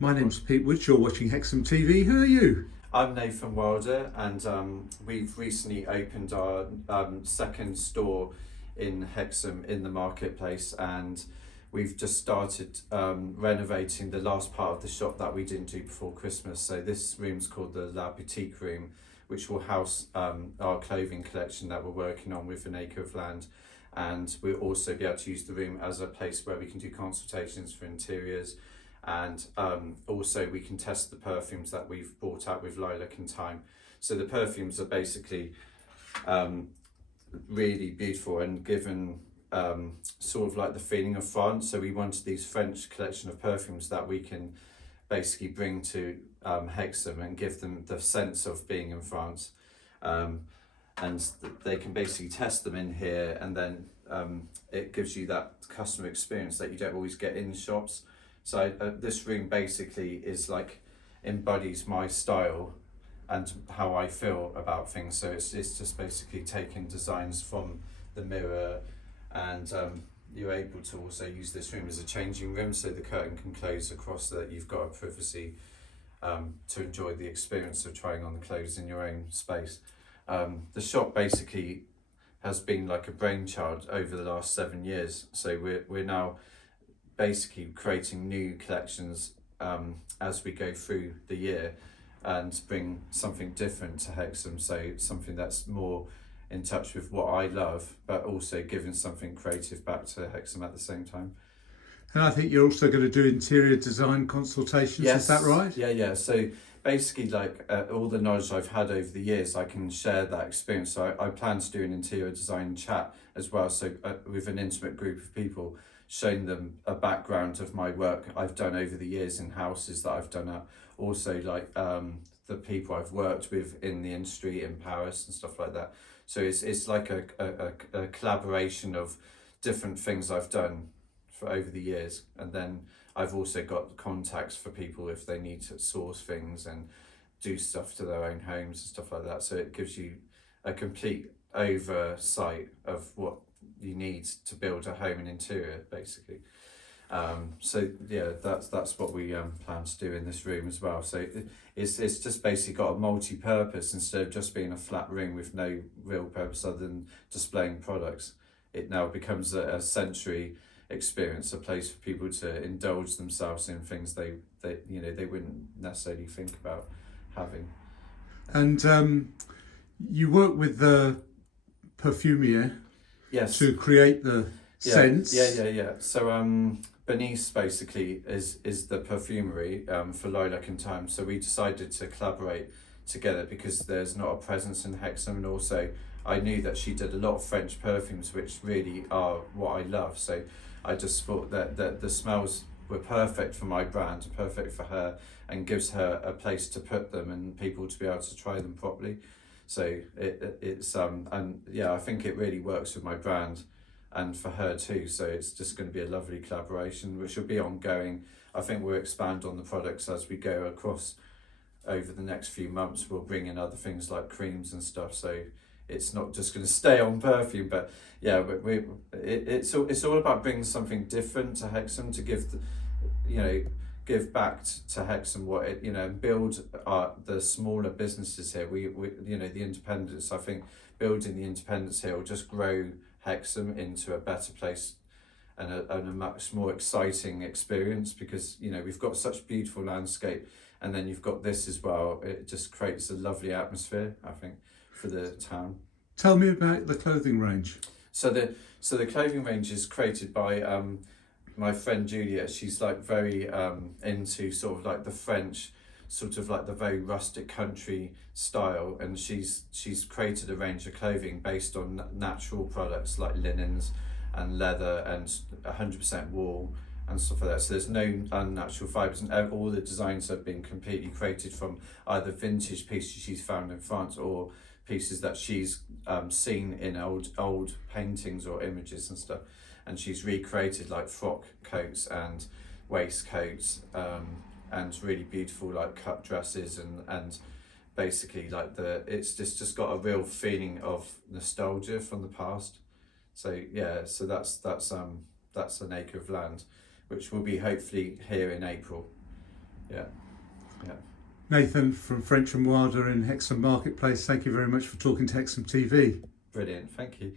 My name's Pete Wood, you're watching Hexham TV. Who are you? I'm Nathan Wilder, and we've recently opened our second store in Hexham in the marketplace, and we've just started renovating the last part of the shop that we didn't do before Christmas. So this room's called the La Boutique Room, which will house our clothing collection that we're working on with an acre of land. And we'll also be able to use the room as a place where we can do consultations for interiors, and also we can test the perfumes that we've brought out with Lilac and Thyme. So the perfumes are basically really beautiful and given sort of like the feeling of France. So we wanted these French collection of perfumes that we can basically bring to Hexham and give them the sense of being in France. And they can basically test them in here, and then it gives you that customer experience that you don't always get in shops. So this room basically is like embodies my style and how I feel about things. So it's just basically taking designs from the mirror, and you're able to also use this room as a changing room, so the curtain can close across, so that you've got a privacy to enjoy the experience of trying on the clothes in your own space. The shop basically has been like a brainchild over the last 7 years. So we're now basically creating new collections as we go through the year, and bring something different to Hexham. So something that's more in touch with what I love, but also giving something creative back to Hexham at the same time. And I think you're also going to do interior design consultations, Yes. Is that right? Yeah. So basically, like all the knowledge I've had over the years, I can share that experience. So I plan to do an interior design chat as well, so with an intimate group of people, showing them a background of my work I've done over the years in houses that I've done at, also like the people I've worked with in the industry in Paris and stuff like that. So it's like a collaboration of different things I've done for over the years, and then I've also got contacts for people if they need to source things and do stuff to their own homes and stuff like that. So it gives you a complete oversight of what you need to build a home and interior, basically. So yeah, that's what we plan to do in this room as well. So it's just basically got a multi-purpose. Instead of just being a flat room with no real purpose other than displaying products, it now becomes a sensory experience, a place for people to indulge themselves in things they wouldn't necessarily think about having. And you work with the perfumier Yes. to create the scents. Yeah. So Bernice basically is the perfumery for Lilac and Thyme. So we decided to collaborate together because there's not a presence in Hexham, and also I knew that she did a lot of French perfumes, which really are what I love. So I just thought that the smells were perfect for my brand, perfect for her, and gives her a place to put them and people to be able to try them properly. So it's and yeah, I think it really works with my brand and for her too. So it's just going to be a lovely collaboration, which will be ongoing. I think we'll expand on the products as we go across over the next few months. We'll bring in other things like creams and stuff. So it's not just going to stay on perfume, but yeah, but it's all about bringing something different to Hexham, to give give back to Hexham what it, and build the smaller businesses here. We the independents. I think building the independents here will just grow Hexham into a better place and a much more exciting experience, because we've got such beautiful landscape, and then you've got this as well. It just creates a lovely atmosphere, I think, for the town. Tell me about the clothing range. So the clothing range is created by my friend Julia. She's like very into sort of like the French, sort of like the very rustic country style, and she's created a range of clothing based on natural products like linens and leather and 100% wool and stuff like that. So there's no unnatural fibres, and all the designs have been completely created from either vintage pieces she's found in France or pieces that she's seen in old paintings or images and stuff, and she's recreated like frock coats and waistcoats and really beautiful like cut dresses, and basically like it's just got a real feeling of nostalgia from the past. So yeah, so that's an acre of land, which will be hopefully here in April. Yeah. Nathan from French and Wilder in Hexham Marketplace, thank you very much for talking to Hexham TV. Brilliant. Thank you.